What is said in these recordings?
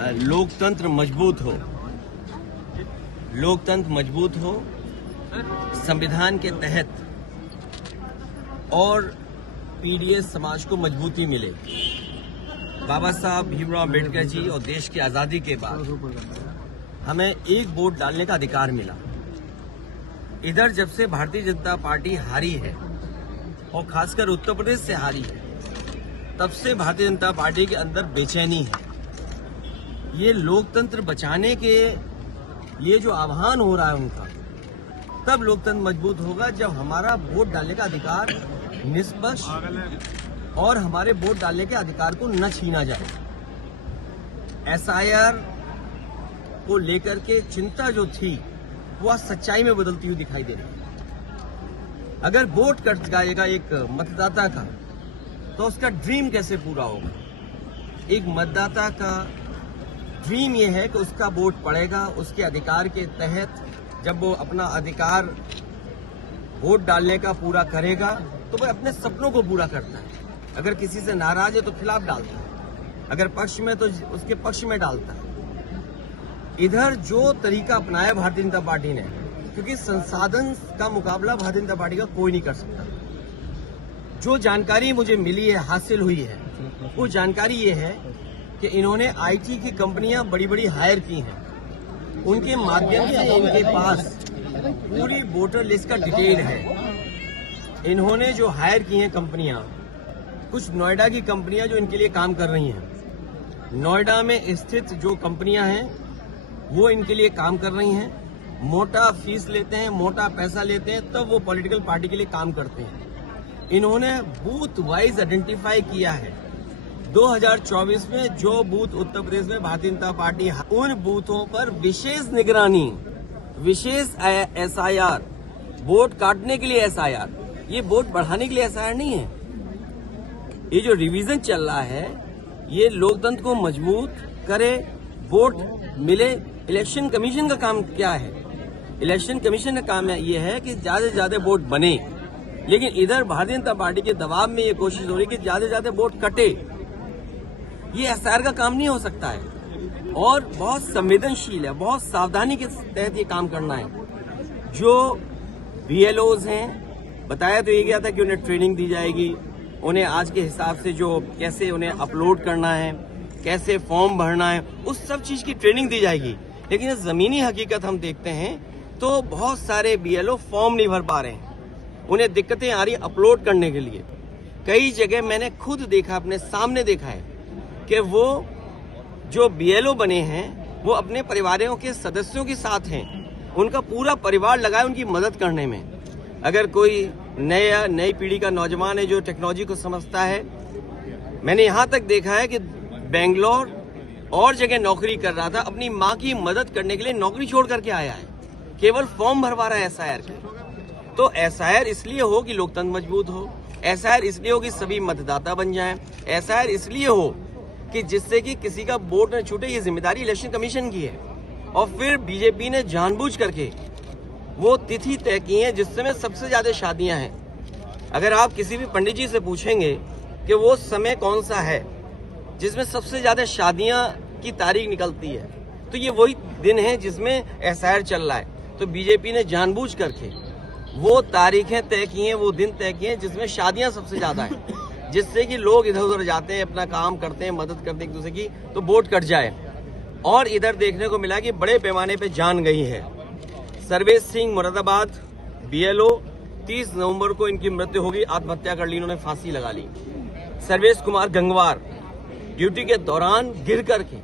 लोकतंत्र मजबूत हो, लोकतंत्र मजबूत हो, संविधान के तहत और पीडीएस समाज को मजबूती मिले। बाबा साहब भीमराव अम्बेडकर जी और देश की आज़ादी के बाद हमें एक वोट डालने का अधिकार मिला। इधर जब से भारतीय जनता पार्टी हारी है और खासकर उत्तर प्रदेश से हारी है, तब से भारतीय जनता पार्टी के अंदर बेचैनी है। ये लोकतंत्र बचाने के ये जो आह्वान हो रहा है उनका, तब लोकतंत्र मजबूत होगा जब हमारा वोट डालने का अधिकार निष्पक्ष और हमारे वोट डालने के अधिकार को न छीना जाए। एसआईआर को लेकर के चिंता जो थी वो आज सच्चाई में बदलती हुई दिखाई दे रही है। अगर वोट कट जाएगा एक मतदाता का, तो उसका ड्रीम कैसे पूरा होगा? एक मतदाता का ड्रीम ये है कि उसका वोट पड़ेगा, उसके अधिकार के तहत जब वो अपना अधिकार वोट डालने का पूरा करेगा तो वह अपने सपनों को पूरा करता है। अगर किसी से नाराज है तो खिलाफ डालता है, अगर पक्ष में तो उसके पक्ष में डालता है। इधर जो तरीका अपनाया भारतीय जनता पार्टी ने, क्योंकि संसाधन का मुकाबला भारतीय जनता पार्टी का कोई नहीं कर सकता। जो जानकारी मुझे मिली है, हासिल हुई है, वो जानकारी ये है कि इन्होंने आईटी की कंपनियां बड़ी बड़ी हायर की हैं। उनके माध्यम से इनके पास पूरी वोटर लिस्ट का डिटेल है। इन्होंने जो हायर की हैं कंपनियां, कुछ नोएडा की कंपनियां जो इनके लिए काम कर रही हैं, नोएडा में स्थित जो कंपनियां हैं वो इनके लिए काम कर रही हैं। मोटा फीस लेते हैं, मोटा पैसा लेते हैं, तब वो पॉलिटिकल पार्टी के लिए काम करते हैं। इन्होंने बूथ वाइज आइडेंटिफाई किया है। 2024 में जो बूथ उत्तर प्रदेश में भारतीय जनता पार्टी, उन बूथों पर विशेष निगरानी, विशेष एसआईआर, वोट काटने के लिए एसआईआर, ये वोट बढ़ाने के लिए एसआईआर नहीं है। ये जो रिवीजन चल रहा है ये लोकतंत्र को मजबूत करे, वोट मिले। इलेक्शन कमीशन का काम क्या है? इलेक्शन कमीशन का काम ये है कि ज्यादा से ज्यादा वोट बने, लेकिन इधर भारतीय जनता पार्टी के दबाव में ये कोशिश हो रही है कि ज्यादा से ज्यादा वोट कटे। ये एसआईआर का काम नहीं हो सकता है और बहुत संवेदनशील है, बहुत सावधानी के तहत ये काम करना है। जो बीएलओज हैं, बताया तो ये गया था कि उन्हें ट्रेनिंग दी जाएगी, उन्हें आज के हिसाब से जो कैसे उन्हें अपलोड करना है, कैसे फॉर्म भरना है, उस सब चीज की ट्रेनिंग दी जाएगी। लेकिन जमीनी हकीकत हम देखते हैं तो बहुत सारे बीएलओ फॉर्म नहीं भर पा रहे हैं, उन्हें दिक्कतें आ रही अपलोड करने के लिए। कई जगह मैंने खुद देखा, अपने सामने देखा है कि वो जो बीएलओ बने हैं वो अपने परिवारों के सदस्यों के साथ हैं, उनका पूरा परिवार लगा है उनकी मदद करने में। अगर कोई नई पीढ़ी का नौजवान है जो टेक्नोलॉजी को समझता है, मैंने यहाँ तक देखा है कि बेंगलोर और जगह नौकरी कर रहा था, अपनी माँ की मदद करने के लिए नौकरी छोड़ करके आया है, केवल फॉर्म भरवा रहा है एसआईआर के। तो एसआईआर इसलिए हो कि लोकतंत्र मजबूत हो, एसआईआर इसलिए हो कि सभी मतदाता बन जाएं, एसआईआर इसलिए हो कि जिससे कि किसी का वोट न छूटे। ये जिम्मेदारी इलेक्शन कमीशन की है। और फिर बीजेपी ने जानबूझ करके वो तिथि तय की है जिस समय सबसे ज्यादा शादियां हैं। अगर आप किसी भी पंडित जी से पूछेंगे कि वो समय कौन सा है जिसमें सबसे ज्यादा शादियां की तारीख निकलती है, तो ये वही दिन है जिसमें एसआईआर चल रहा है। तो बीजेपी ने जानबूझ करके वो तारीखें तय की हैं, वो दिन तय किए हैं जिसमें शादियां सबसे ज्यादा हैं, जिससे कि लोग इधर उधर जाते हैं, अपना काम करते हैं, मदद करते हैं एक दूसरे की, तो वोट कट जाए। और इधर देखने को मिला कि बड़े पैमाने पर जान गई है। सर्वेश सिंह मुरादाबाद बीएलओ, 30 नवंबर को इनकी मृत्यु होगी, आत्महत्या कर ली, इन्होंने फांसी लगा ली। सर्वेश कुमार गंगवार ड्यूटी के दौरान गिर करके,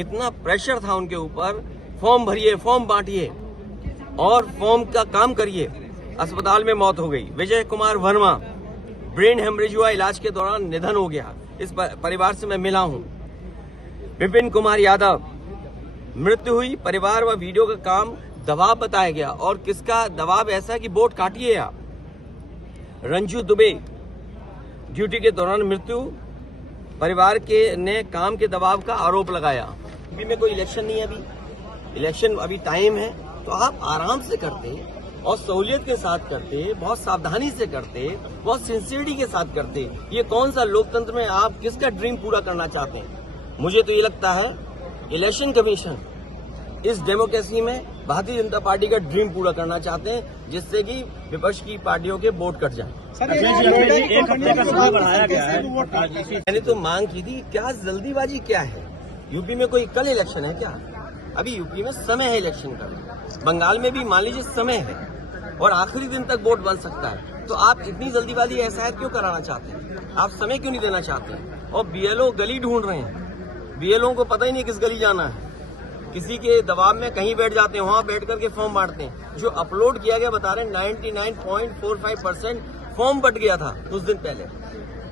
इतना प्रेशर था उनके ऊपर, फॉर्म भरिए, फॉर्म बांटिए और फॉर्म का काम करिए, अस्पताल में मौत हो गई। विजय कुमार वर्मा ब्रेन हेमरेज हुआ, इलाज के दौरान निधन हो गया। इस परिवार से मैं मिला हूं। विपिन कुमार यादव मृत्यु हुई, परिवार व वीडियो का काम दबाव बताया गया। और किसका दबाव ऐसा है कि वोट काटिए आप। रंजू दुबे ड्यूटी के दौरान मृत्यु, परिवार के ने काम के दबाव का आरोप लगाया। अभी में कोई इलेक्शन नहीं है, अभी इलेक्शन अभी टाइम है, तो आप आराम से करते और सहूलियत के साथ करते, बहुत सावधानी से करते, बहुत सिंसियरिटी के साथ करते। ये कौन सा लोकतंत्र में आप किसका ड्रीम पूरा करना चाहते हैं? मुझे तो ये लगता है इलेक्शन कमीशन इस डेमोक्रेसी में भारतीय जनता पार्टी का ड्रीम पूरा करना चाहते हैं, जिससे कि विपक्ष की पार्टियों के वोट कट जाएं। एक हफ्ते का समय बढ़ाया गया है। मैंने तो मांग की थी, क्या जल्दीबाजी क्या है? यूपी में कोई कल इलेक्शन है क्या? अभी यूपी में समय है इलेक्शन का, बंगाल में भी मान लीजिए समय है और आखिरी दिन तक वोट बन सकता है। तो आप इतनी जल्दीबाजी ऐसा क्यों कराना चाहते हैं? आप समय क्यों नहीं देना चाहते हैं? और बीएलओ गली ढूंढ रहे हैं, बीएलओ को पता ही नहीं किस गली जाना है, किसी के दबाव में कहीं बैठ जाते हैं, वहां बैठ करके फॉर्म बांटते हैं। जो अपलोड किया गया बता रहे हैं 99.45% फॉर्म बट गया था कुछ दिन पहले।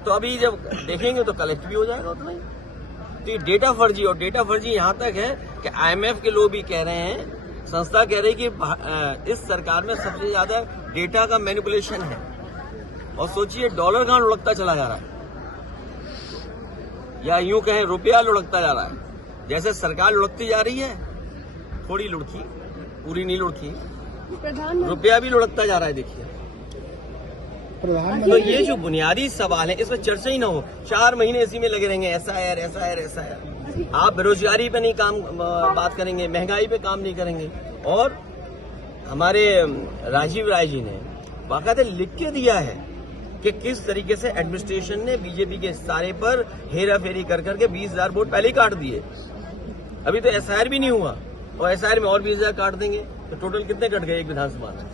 तो अभी जब देखेंगे तो कलेक्ट भी हो जाएगा उतना ही। तो ये डेटा फर्जी, और डेटा फर्जी यहाँ तक है कि IMF के लोग भी कह रहे हैं, संस्था कह रही है कि इस सरकार में सबसे ज्यादा डेटा का मैनिपुलेशन है। और सोचिए डॉलर कहाँ लुढ़कता चला जा रहा है, या यूं कहें रुपया लुढ़कता जा रहा है। जैसे सरकार लुढ़कती जा रही है, थोड़ी लुढ़की, पूरी नहीं लुढ़की, रुपया भी लुढ़कता जा रहा है। देखिए, तो ये जो बुनियादी सवाल है इसमें चर्चा ही ना हो। 4 महीने इसी में लगे रहेंगे, ऐसा है। आप बेरोजगारी पे नहीं बात करेंगे, महंगाई पे काम नहीं करेंगे। और हमारे राजीव राय जी ने बाकायदा लिख के दिया है कि किस तरीके से एडमिनिस्ट्रेशन ने बीजेपी के सारे पर हेरा फेरी कर करके 20,000 वोट पहले ही काट दिए। अभी तो SIR भी नहीं हुआ, और SIR में और 20,000 काट देंगे, तो टोटल कितने कट गए एक विधानसभा में?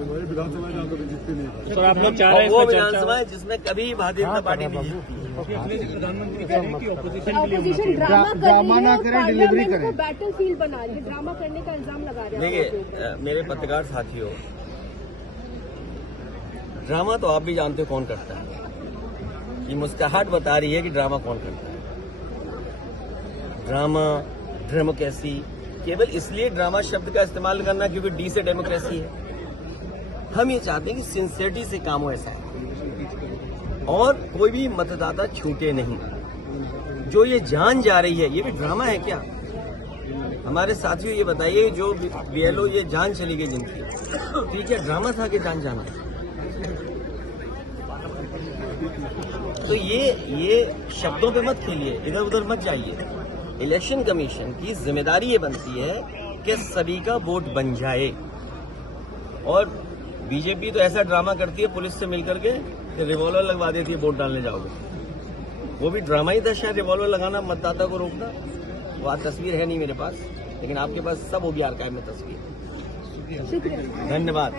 तो आप लोग चाह रहे हैं वो विधानसभा है जिसमें कभी भारतीय जनता पार्टी नहीं जीतती है। प्रधानमंत्री कह रहे हैं कि ऑपोजिशन ड्रामा करें, डिलीवरी करें, बैटलफील्ड बना रही है, ड्रामा करने का इल्जाम लगा रहे हैं। देखिए मेरे पत्रकार साथियों, ड्रामा तो आप भी जानते हो कौन करता है। ये मुस्कुराहट बता रही है कि ड्रामा कौन करता है। ड्रामा, डेमोक्रेसी, केवल इसलिए ड्रामा शब्द का इस्तेमाल करना क्योंकि डी से डेमोक्रेसी है। हम ये चाहते हैं कि सिंसियरिटी से काम हो, ऐसा है, और कोई भी मतदाता छूटे नहीं। जो ये जान जा रही है, ये भी ड्रामा है क्या? हमारे साथियों ये बताइए, जो BLO ये जान चली गई जिनकी, ठीक है, ड्रामा था कि जान जाना? तो ये शब्दों पे मत खेलिए, इधर उधर मत जाइए। इलेक्शन कमीशन की जिम्मेदारी ये बनती है कि सभी का वोट बन जाए। और बीजेपी तो ऐसा ड्रामा करती है पुलिस से मिलकर के कि रिवॉल्वर लगवा देती है वोट डालने जाओगे। वो भी ड्रामा ही था शायद, रिवॉल्वर लगाना, मतदाता को रोकना। वो आज तस्वीर है नहीं मेरे पास, लेकिन आपके पास सब होगी आर्काइव में तस्वीर। शुक्रिया, धन्यवाद।